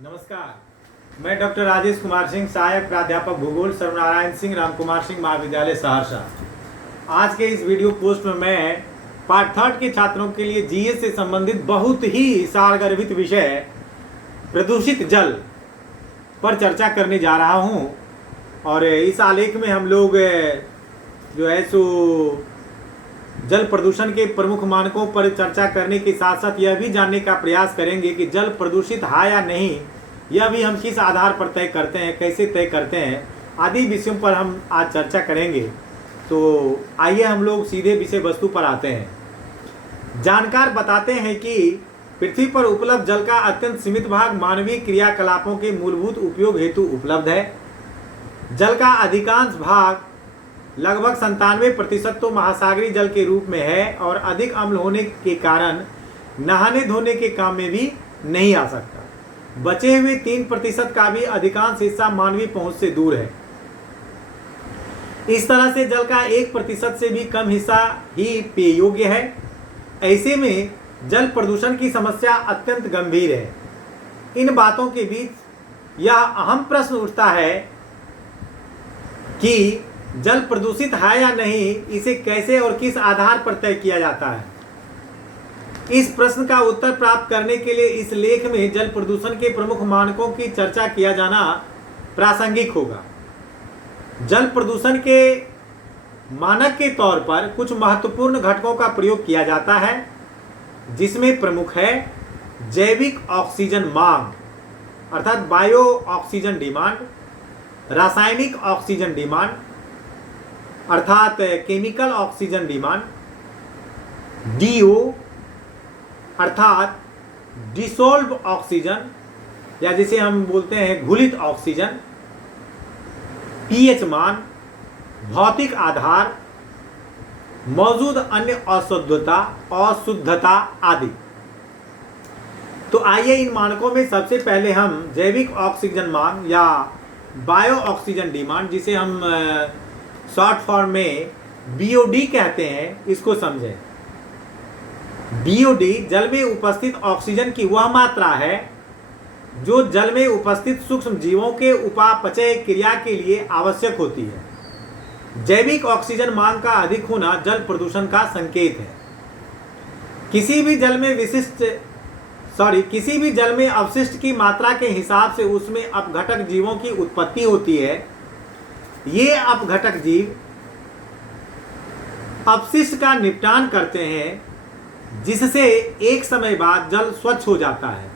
नमस्कार, मैं डॉक्टर राजेश कुमार सिंह, सहायक प्राध्यापक भूगोल, सर्वनारायण सिंह राम कुमार सिंह महाविद्यालय सहरसा। आज के इस वीडियो पोस्ट में मैं पार्ट 3 के छात्रों के लिए जीएस से संबंधित बहुत ही सारगर्भित विषय प्रदूषित जल पर चर्चा करने जा रहा हूं। और इस आलेख में हम लोग जो है सो जल प्रदूषण के प्रमुख मानकों पर चर्चा करने के साथ साथ यह भी जानने का प्रयास करेंगे कि जल प्रदूषित है या नहीं, यह भी हम किस आधार पर तय करते हैं, कैसे तय करते हैं, आदि विषयों पर हम आज चर्चा करेंगे। तो आइए हम लोग सीधे विषय वस्तु पर आते हैं। जानकार बताते हैं कि पृथ्वी पर उपलब्ध जल का अत्यंत सीमित भाग मानवीय क्रियाकलापों के मूलभूत उपयोग हेतु उपलब्ध है। जल का अधिकांश भाग लगभग 97% तो महासागरीय जल के रूप में है और अधिक अम्ल होने के कारण नहाने धोने के काम में भी नहीं आ सकता। बचे हुए 3% का भी अधिकांश हिस्सा मानवीय पहुंच से दूर है। इस तरह से जल का 1% से भी कम हिस्सा ही पेय योग्य है। ऐसे में जल प्रदूषण की समस्या अत्यंत गंभीर है। इन बातों के बीच यह अहम प्रश्न उठता है कि जल प्रदूषित है या नहीं, इसे कैसे और किस आधार पर तय किया जाता है। इस प्रश्न का उत्तर प्राप्त करने के लिए इस लेख में जल प्रदूषण के प्रमुख मानकों की चर्चा किया जाना प्रासंगिक होगा। जल प्रदूषण के मानक के तौर पर कुछ महत्वपूर्ण घटकों का प्रयोग किया जाता है, जिसमें प्रमुख है जैविक ऑक्सीजन मांग अर्थात बायो ऑक्सीजन डिमांड, रासायनिक ऑक्सीजन डिमांड अर्थात केमिकल ऑक्सीजन डिमांड, डीओ अर्थात डिसॉल्व ऑक्सीजन या जिसे हम बोलते हैं घुलित ऑक्सीजन, पीएच मान, भौतिक आधार, मौजूद अन्य अशुद्धता आदि। तो आइए इन मानकों में सबसे पहले हम जैविक ऑक्सीजन मांग या बायो ऑक्सीजन डिमांड, जिसे हम शॉर्ट फॉर्म में बीओडी कहते हैं, इसको समझें। बीओडी जल में उपस्थित ऑक्सीजन की वह मात्रा है जो जल में उपस्थित सूक्ष्म जीवों के उपापचय क्रिया के लिए आवश्यक होती है। जैविक ऑक्सीजन मांग का अधिक होना जल प्रदूषण का संकेत है। किसी भी जल में अपशिष्ट की मात्रा के हिसाब से उसमें अपघटक जीवों की उत्पत्ति होती है। ये अपघटक जीव अपशिष्ट का निपटान करते हैं, जिससे एक समय बाद जल स्वच्छ हो जाता है।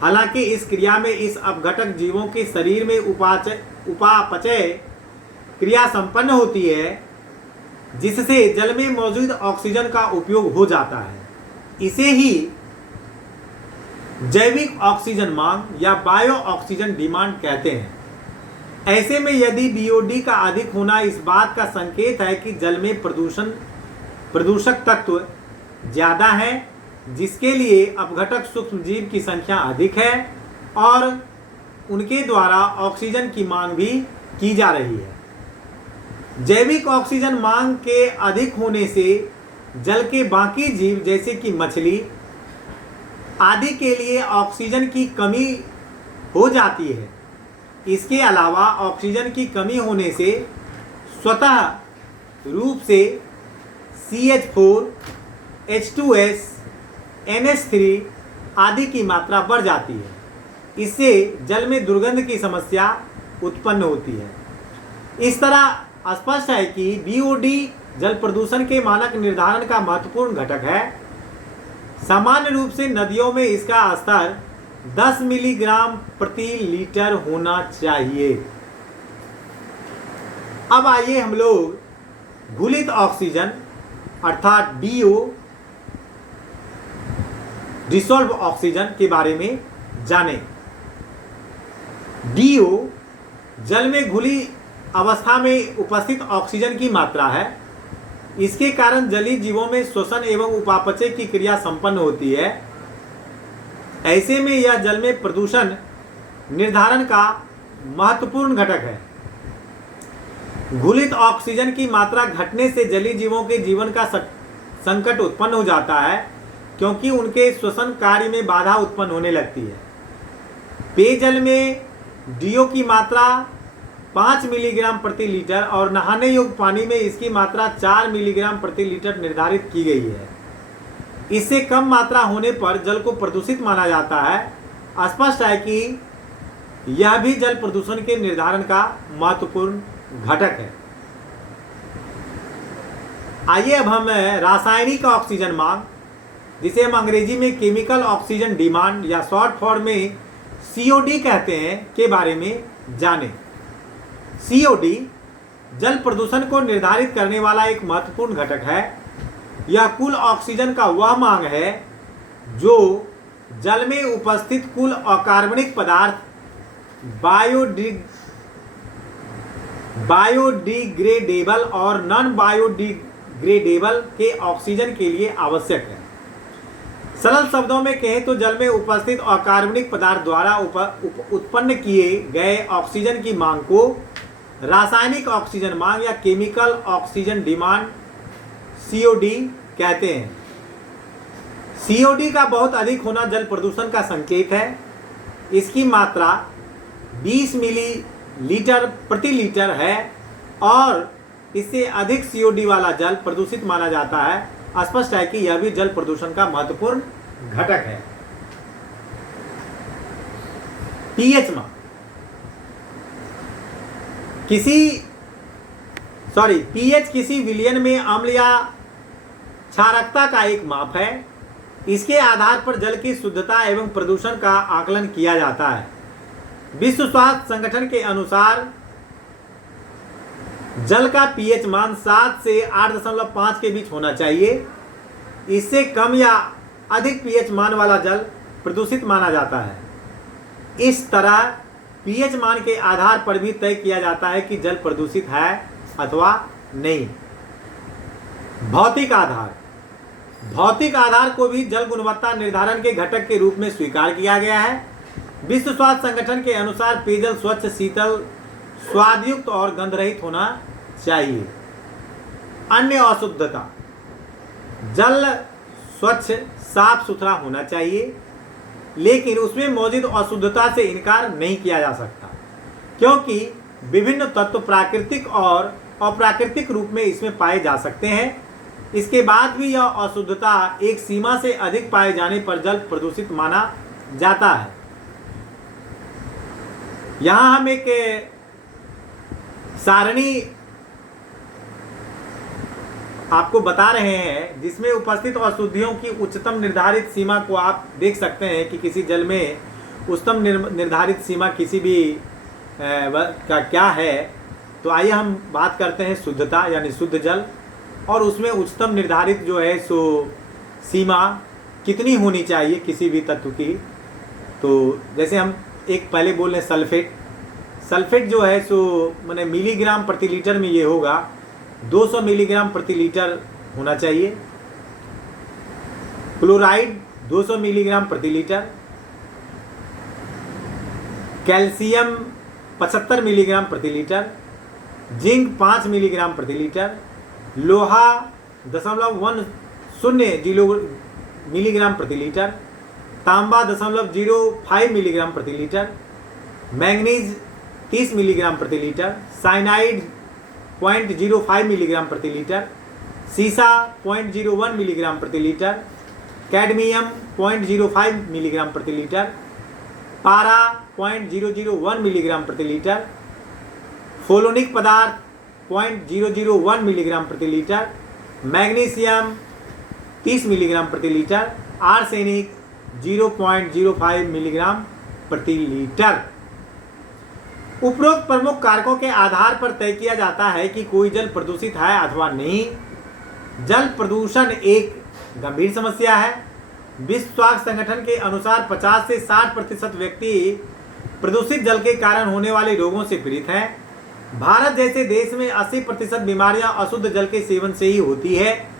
हालांकि इस क्रिया में इस अपघटक जीवों के शरीर में उपापचय क्रिया संपन्न होती है, जिससे जल में मौजूद ऑक्सीजन का उपयोग हो जाता है। इसे ही जैविक ऑक्सीजन मांग या बायो ऑक्सीजन डिमांड कहते हैं। ऐसे में यदि बीओडी का अधिक होना इस बात का संकेत है कि जल में प्रदूषक तत्व ज़्यादा है, जिसके लिए अपघटक सूक्ष्म जीव की संख्या अधिक है और उनके द्वारा ऑक्सीजन की मांग भी की जा रही है। जैविक ऑक्सीजन मांग के अधिक होने से जल के बाकी जीव जैसे कि मछली आदि के लिए ऑक्सीजन की कमी हो जाती है। इसके अलावा ऑक्सीजन की कमी होने से स्वतः रूप से CH4, H2S, NH3 आदि की मात्रा बढ़ जाती है। इससे जल में दुर्गंध की समस्या उत्पन्न होती है। इस तरह स्पष्ट है कि बीओडी जल प्रदूषण के मानक निर्धारण का महत्वपूर्ण घटक है। सामान्य रूप से नदियों में इसका स्तर 10 मिलीग्राम प्रति लीटर होना चाहिए। अब आइए हम लोग घुलित ऑक्सीजन अर्थात डीओ डिसॉल्व ऑक्सीजन के बारे में जानें। डीओ जल में घुली अवस्था में उपस्थित ऑक्सीजन की मात्रा है। इसके कारण जलीय जीवों में श्वसन एवं उपापचय की क्रिया संपन्न होती है। ऐसे में यह जल में प्रदूषण निर्धारण का महत्वपूर्ण घटक है। घुलित ऑक्सीजन की मात्रा घटने से जलीय जीवों के जीवन का संकट उत्पन्न हो जाता है, क्योंकि उनके श्वसन कार्य में बाधा उत्पन्न होने लगती है। पेयजल में डीओ की मात्रा 5 मिलीग्राम प्रति लीटर और नहाने योग्य पानी में इसकी मात्रा 4 मिलीग्राम प्रति लीटर निर्धारित की गई है। इससे कम मात्रा होने पर जल को प्रदूषित माना जाता है। स्पष्ट है कि यह भी जल प्रदूषण के निर्धारण का महत्वपूर्ण घटक है। आइए अब हम रासायनिक ऑक्सीजन मांग, जिसे हम अंग्रेजी में केमिकल ऑक्सीजन डिमांड या शॉर्ट फॉर्म में सीओडी कहते हैं, के बारे में जानें। सीओडी जल प्रदूषण को निर्धारित करने वाला एक महत्वपूर्ण घटक है। यह कुल ऑक्सीजन का वह मांग है जो जल में उपस्थित कुल अकार्बनिक पदार्थ बायोडिग्रेडेबल और नॉन बायोडिग्रेडेबल के ऑक्सीजन के लिए आवश्यक है। सरल शब्दों में कहें तो जल में उपस्थित अकार्बनिक पदार्थ द्वारा उत्पन्न किए गए ऑक्सीजन की मांग को रासायनिक ऑक्सीजन मांग या केमिकल ऑक्सीजन डिमांड सीओडी कहते हैं। सीओडी का बहुत अधिक होना जल प्रदूषण का संकेत है। इसकी मात्रा 20 मिलीलीटर प्रति लीटर है और इससे अधिक सीओडी वाला जल प्रदूषित माना जाता है। स्पष्ट है कि यह भी जल प्रदूषण का महत्वपूर्ण घटक है। पीएच माप पीएच किसी विलयन में अम्ल या क्षारकता का एक माप है। इसके आधार पर जल की शुद्धता एवं प्रदूषण का आकलन किया जाता है। विश्व स्वास्थ्य संगठन के अनुसार जल का पीएच मान 7 से 8.5 के बीच होना चाहिए। इससे कम या अधिक पीएच मान वाला जल प्रदूषित माना जाता है। इस तरह पीएच मान के आधार पर भी तय किया जाता है कि जल प्रदूषित है अथवा नहीं। भौतिक आधार को भी जल गुणवत्ता निर्धारण के घटक के रूप में स्वीकार किया गया है। विश्व स्वास्थ्य संगठन के अनुसार पेयजल स्वच्छ, शीतल, स्वादयुक्त और गंधरहित होना चाहिए। अन्य अशुद्धता, जल स्वच्छ साफ सुथरा होना चाहिए, लेकिन उसमें मौजूद अशुद्धता से इनकार नहीं किया जा सकता, क्योंकि विभिन्न तत्व प्राकृतिक और अप्राकृतिक रूप में इसमें पाए जा सकते हैं। इसके बाद भी यह अशुद्धता एक सीमा से अधिक पाए जाने पर जल प्रदूषित माना जाता है। यहाँ हम एक सारणी आपको बता रहे हैं जिसमें उपस्थित अशुद्धियों की उच्चतम निर्धारित सीमा को आप देख सकते हैं कि किसी जल में उच्चतम निर्धारित सीमा किसी भी का क्या है। तो आइए हम बात करते हैं शुद्धता यानी शुद्ध जल, और उसमें उच्चतम निर्धारित जो है सो सीमा कितनी होनी चाहिए किसी भी तत्व की। तो जैसे हम एक पहले बोल रहे हैं सल्फेट जो है सो माने मिलीग्राम प्रति लीटर में ये होगा 200 मिलीग्राम प्रति लीटर होना चाहिए। क्लोराइड 200 मिलीग्राम प्रति लीटर, कैल्शियम 75 मिलीग्राम प्रति लीटर, जिंक 5 मिलीग्राम प्रति लीटर, लोहा 0.10 मिलीग्राम प्रति लीटर, तांबा 0.05 मिलीग्राम प्रति लीटर, मैंगनीज 30 मिलीग्राम प्रति लीटर, साइनाइड 0.05 मिलीग्राम प्रति लीटर, सीसा 0.01 मिलीग्राम प्रति लीटर, कैडमियम 0.05 मिलीग्राम प्रति लीटर, पारा 0.001 मिलीग्राम प्रति लीटर, फोलोनिक पदार्थ 0.001 मिलीग्राम प्रति लीटर, मैग्नीशियम 30 मिलीग्राम प्रति लीटर, आर्सेनिक 0.05 मिलीग्राम प्रति लीटर। उपरोक्त प्रमुख कारकों के आधार पर तय किया जाता है कि कोई जल प्रदूषित है अथवा नहीं। जल प्रदूषण एक गंभीर समस्या है। विश्व स्वास्थ्य संगठन के अनुसार 50 से 60% व्यक्ति प्रदूषित जल के कारण होने वाले रोगों से पीड़ित हैं। भारत जैसे देश में 80% बीमारियां अशुद्ध जल के सेवन से ही होती है।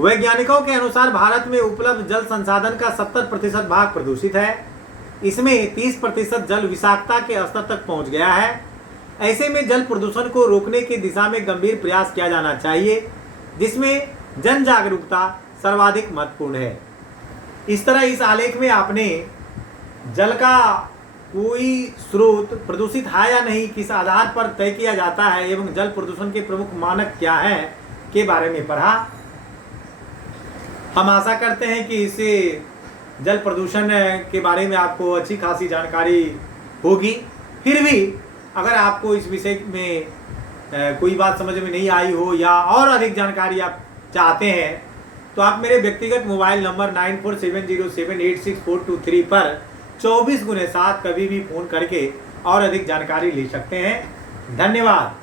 वैज्ञानिकों के अनुसार भारत में उपलब्ध जल संसाधन का 70% भाग प्रदूषित है। इसमें 30% जल विषाक्तता के स्तर तक पहुंच गया है। ऐसे में जल प्रदूषण को रोकने की दिशा में गंभीर प्रयास किया जाना चाहिए, जिसमें जन जागरूकता सर्वाधिक महत्वपूर्ण है। इस तरह इस आलेख में आपने जल का कोई स्रोत प्रदूषित है या नहीं, किस आधार पर तय किया जाता है एवं जल प्रदूषण के प्रमुख मानक क्या हैं के बारे में पढ़ा। हम आशा करते हैं कि इससे जल प्रदूषण के बारे में आपको अच्छी खासी जानकारी होगी। फिर भी अगर आपको इस विषय में कोई बात समझ में नहीं आई हो या और अधिक जानकारी आप चाहते हैं तो आप मेरे व्यक्तिगत मोबाइल नंबर 9470786423 पर 24x7 कभी भी फ़ोन करके और अधिक जानकारी ले सकते हैं। धन्यवाद।